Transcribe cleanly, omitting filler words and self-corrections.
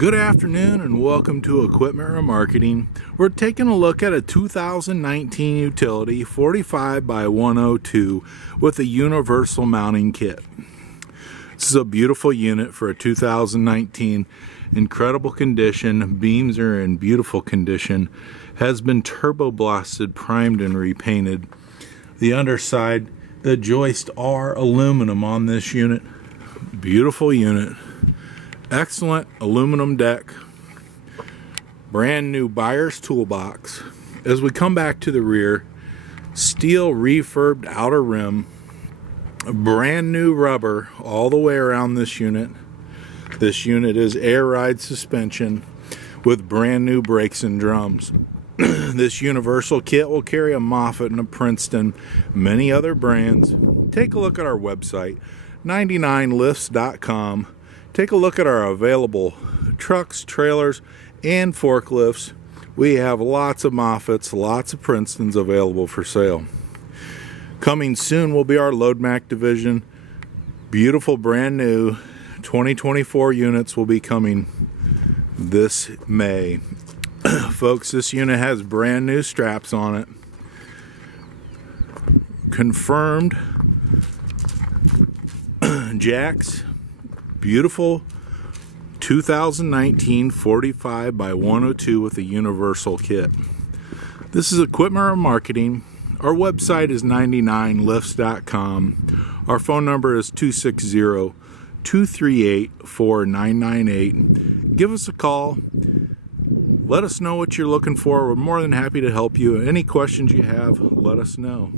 Good afternoon and welcome to Equipment Remarketing. We're taking a look at a 2019 utility 45 by 102 with a universal mounting kit. This is a beautiful unit for a 2019. Incredible condition. Beams are in beautiful condition. Has been turbo blasted, primed, and repainted. The underside, the joists are aluminum on this unit. Beautiful unit. Excellent aluminum deck. Brand new buyer's toolbox. As we come back to the rear, steel refurbed outer rim. Brand new rubber all the way around this unit. This unit is air ride suspension with brand new brakes and drums. This universal kit will carry a Moffett and a Princeton, many other brands. Take a look at our website, 99lifts.com. Take a look at our available trucks, trailers, and forklifts. We have lots of Moffetts, lots of Princetons available for sale. Coming soon will be our Load Mac division. Beautiful brand new 2024 units will be coming this May. Folks, this unit has brand new straps on it. Confirmed jacks. Beautiful 2019 45 by 102 with a universal kit. This is Equipment Remarketing. Our website is 99lifts.com. Our phone number is 260-238-4998. Give us a call. Let us know what you're looking for. We're more than happy to help you. Any questions you have, let us know.